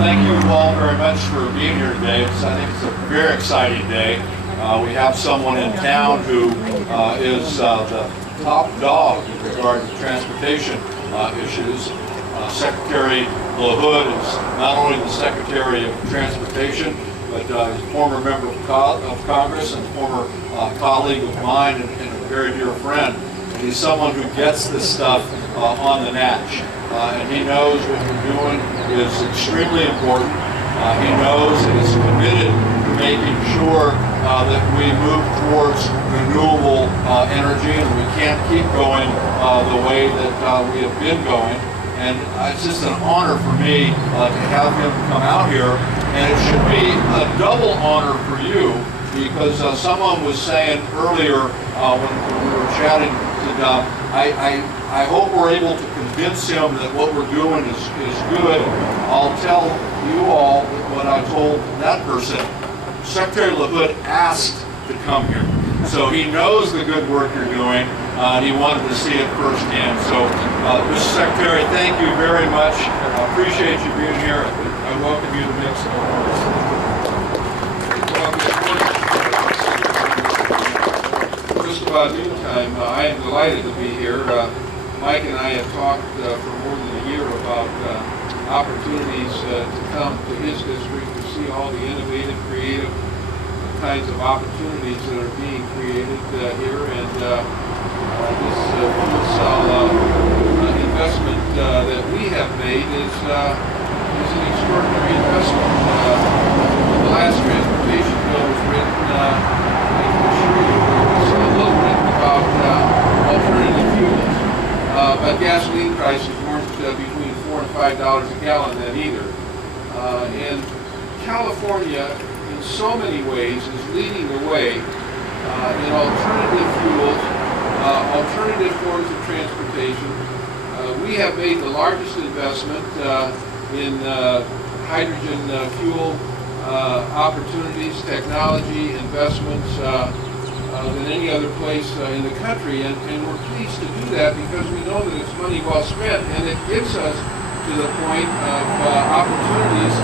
thank you all very much for being here today. I think it's a very exciting day. We have someone in town who is the top dog in regard to transportation issues. Secretary LaHood is not only the Secretary of Transportation, but he's a former member of Congress and former colleague of mine and a very dear friend. And he's someone who gets this stuff on the natch. And he knows what we're doing is extremely important. He knows and is committed to making sure that we move towards renewable energy, and we can't keep going the way that we have been going. And it's just an honor for me to have him come out here, and it should be a double honor for you, because someone was saying earlier when we were chatting, I hope we're able to convince him that what we're doing is good. I'll tell you all what I told that person. Secretary LaHood asked to come here. So he knows the good work you're doing, and he wanted to see it firsthand. So, Mr. Secretary, thank you very much. I appreciate you being here. I welcome you to Mexico. Just about noontime, I am delighted to be here. Mike and I have talked for more than a year about opportunities to come to his district to see all the innovative, creative kinds of opportunities that are being created here, and this fuel cell investment that we have made is an extraordinary investment. When the last transportation bill was written, I can assure you there was a little written about alternative fuels, but gasoline prices weren't between $4 and $5 a gallon then either. And California, in so many ways, is leading the way in alternative fuels, alternative forms of transportation. We have made the largest investment in hydrogen fuel opportunities, technology, investments than any other place in the country, and we're pleased to do that because we know that it's money well spent, and it gives us to the point of opportunities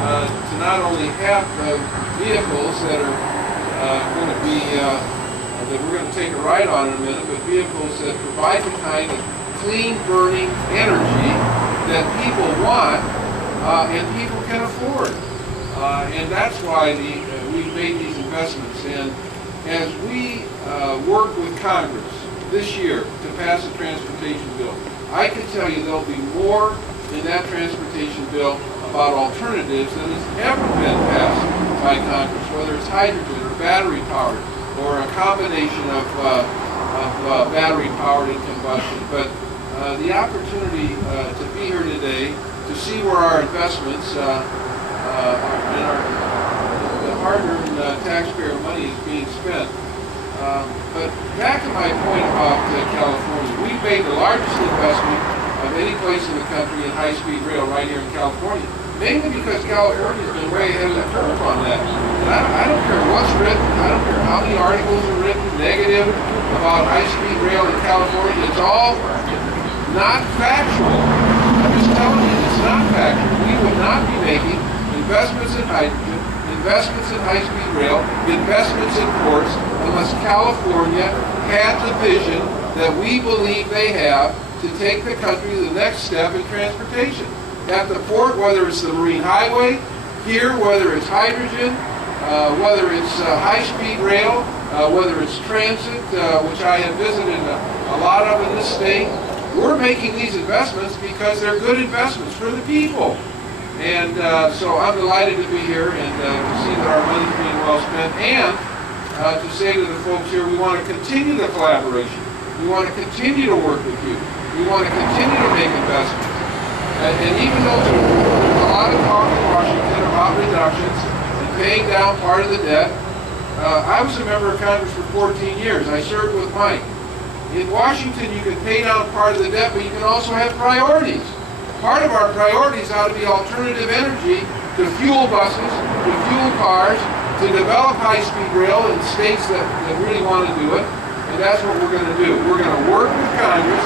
to not only have vehicles that are going to be, that we're going to take a ride on in a minute, but vehicles that provide the kind of clean burning energy that people want and people can afford. And that's why we've made these investments. And as we work with Congress this year to pass a transportation bill, I can tell you there'll be more in that transportation bill about alternatives than has ever been passed by Congress, whether it's hydrogen or battery powered or a combination of battery powered and combustion. But the opportunity to be here today to see where our investments and the hard-earned taxpayer money is being spent. But back to my point about California, we've made the largest investment of any place in the country in high-speed rail right here in California, mainly because California's been way ahead of the curve on that. And I don't care what's written, I don't care how many articles are written negative about high-speed rail in California. It's all not factual. I'm just telling you, it's not factual. We would not be making investments in hydrogen, investments in high-speed rail, investments in ports, unless California had the vision that we believe they have to take the country to the next step in transportation. At the port, whether it's the marine highway, here, whether it's hydrogen, whether it's high-speed rail, whether it's transit, which I have visited a lot of in this state, we're making these investments because they're good investments for the people. And so I'm delighted to be here and to see that our money is being well spent, and to say to the folks here, we want to continue the collaboration. We want to continue to work with you. We want to continue to make investments. And even though there's a lot of talk in Washington about reductions and paying down part of the debt, I was a member of Congress for 14 years. I served with Mike. In Washington, you can pay down part of the debt, but you can also have priorities. Part of our priorities ought to be alternative energy to fuel buses, to fuel cars, to develop high-speed rail in states that really want to do it. And that's what we're going to do. We're going to work with Congress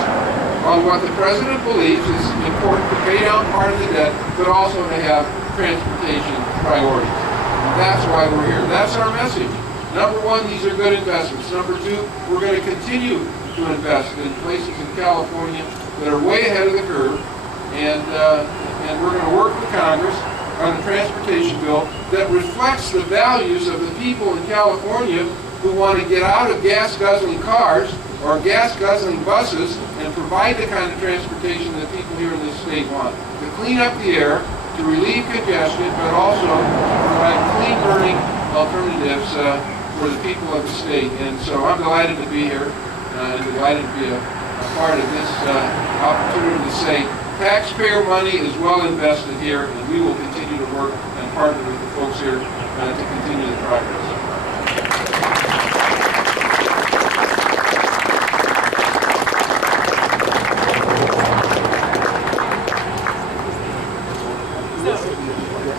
on what the President believes is important to pay down part of the debt, but also to have transportation priorities. And that's why we're here. That's our message. Number one, these are good investments. Number two, we're going to continue to invest in places in California that are way ahead of the curve, and we're going to work with Congress on a transportation bill that reflects the values of the people in California who want to get out of gas-guzzling cars or gas-guzzling buses and provide the kind of transportation that people here in this state want. To clean up the air, to relieve congestion, but also to provide clean-burning alternatives for the people of the state. And so I'm delighted to be here and delighted to be a part of this opportunity to say taxpayer money is well invested here, and we will continue to work and partner with the folks here to continue the progress.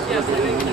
Yes, I think